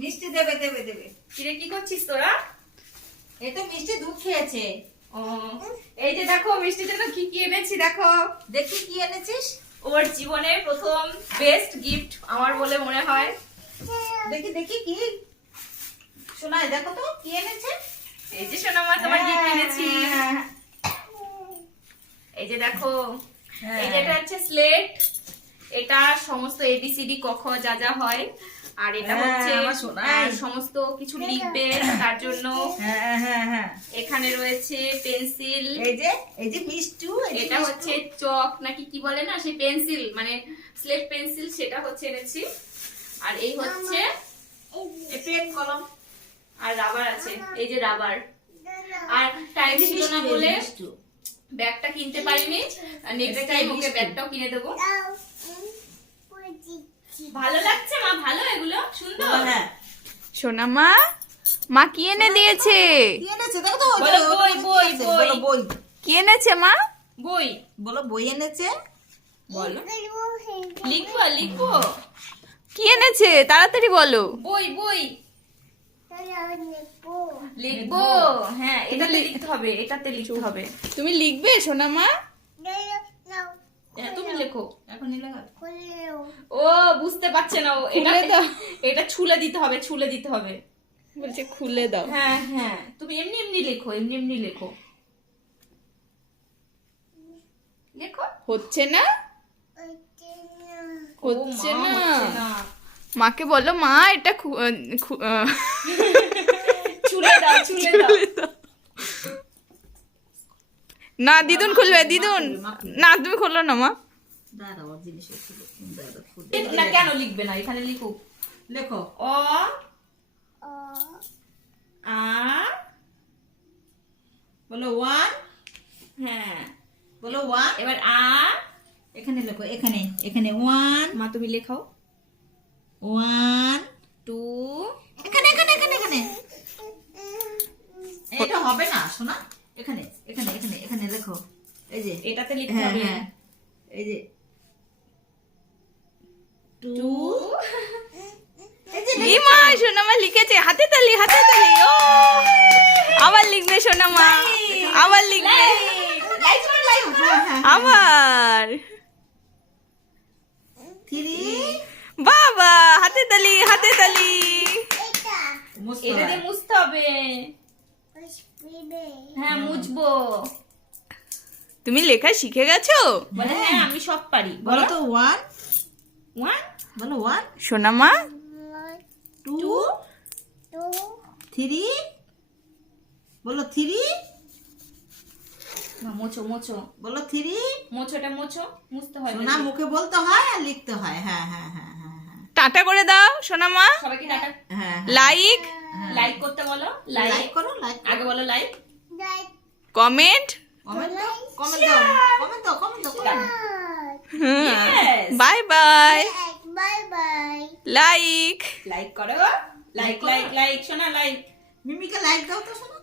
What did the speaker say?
মিষ্টি দেবে দেবে দেবে কিরে কি করছিস তোরা এই তো মিষ্টি দুধ খেয়েছে এই যে দেখো মিষ্টিতে তো কি কি এনেছি দেখো দেখি কি এনেছিস ওর জীবনের প্রথম বেস্ট গিফট আমার বলে মনে হয় দেখি দেখি কি শোনায় দেখো তো কি এনেছে এই যে শোনা মা তোমার গিফট হ্যাঁ, এনেছি হ্যাঁ। এই যে দেখো এই হ্যাঁ। যেটা হচ্ছে স্লেট এটা সমস্ত এবিসিডি কখ যা যা হয় আর এটা হ্যাঁ, হচ্ছে সমস্ত কিছু হ্যাঁ, লিখবে হ্যাঁ। তার জন্য এখানে রয়েছে পেন্সিল এই এটা হচ্ছে চক নাকি কি বলে না সেই পেন্সিল মানে স্লেট পেন্সিল সেটা হচ্ছে এনেছি আর এই হচ্ছে পেন কলম আর রাবার আছে এই যে রাবার আর টাইম ছিল না বলে ব্যাগটা কিনতে পারিনি নেক্সট টাইম ওকে ব্যাগটাও কিনে দেবো ভালো মা হ্যাঁ, হ্যাঁ। সোনা মা মা কি এনে দিয়েছে কি এনেছে মা বই বলো বই এনেছে বলো লিখবো লিখবো কি এনেছে তাড়াতাড়ি বলো বই বই লিখবো হ্যাঁ এটাতে লিখতে হবে এটাতে লিখতে হবে তুমি লিখবে সোনা মা হ্যাঁ, তুমি লেখো ও বুঝতে পারছে না ও এটা এটা ছুলে দিতে হবে ছুলে দিতে হবে বলছে খুলে দাও হ্যাঁ হ্যাঁ তুমি এমনি এমনি লেখো এমনি এমনি লেখো লেখো হচ্ছে না হচ্ছে না মাকে বলো মা এটা চুলে দাও চুলে দাও না দিদুন খুলবে দিদুন না তুমি খুললো না মা কেন লিখবে না এখানে লিখো লেখো অ আ বলো ওয়ান হ্যাঁ বলো ওয়ান এবার আ এখানে লেখো এখানে এখানে ওয়ান মা তুমি লেখাও ওয়ান টু এখানে এখানে এখানে এখানে এটা হবে না শোনা এই যে এটাতে লিখতে হ্যাঁ, হবে হ্যাঁ। এই যে টু ইমা সোনামা লিখেছে হাতে তালি হাতে তালি ও আবার লিখবে সোনামা আবার লিখবে হ্যাঁ, আবার বাবা হাতে তালি হাতে তালি এটা দিয়ে মুছতে হবে হ্যাঁ মুছবো তুমি লেখা শিখে গেছো বলে হ্যাঁ, হ্যাঁ আমি সব পারি বলো তো ওয়ান ওয়ান বলো ওয়ান মা টু টু থ্রি বলো থ্রি মোচো মোচো বলো থ্রি মোচোটা মোচো মুছতে হয় সোনা মুখে বলতে হয় আর লিখতে হয় হ্যাঁ হ্যাঁ হ্যাঁ, হ্যাঁ, হ্যাঁ টাটা করে দাও সোনা মা সবাইকে টাটা হ্যাঁ লাইক লাইক করতে বলো লাইক করো লাইক আগে বলো like like comment comment bye bye bye bye like like করো লাইক লাইক লাইক শোনা লাইক মিমিকে লাইক দাও তো শোনা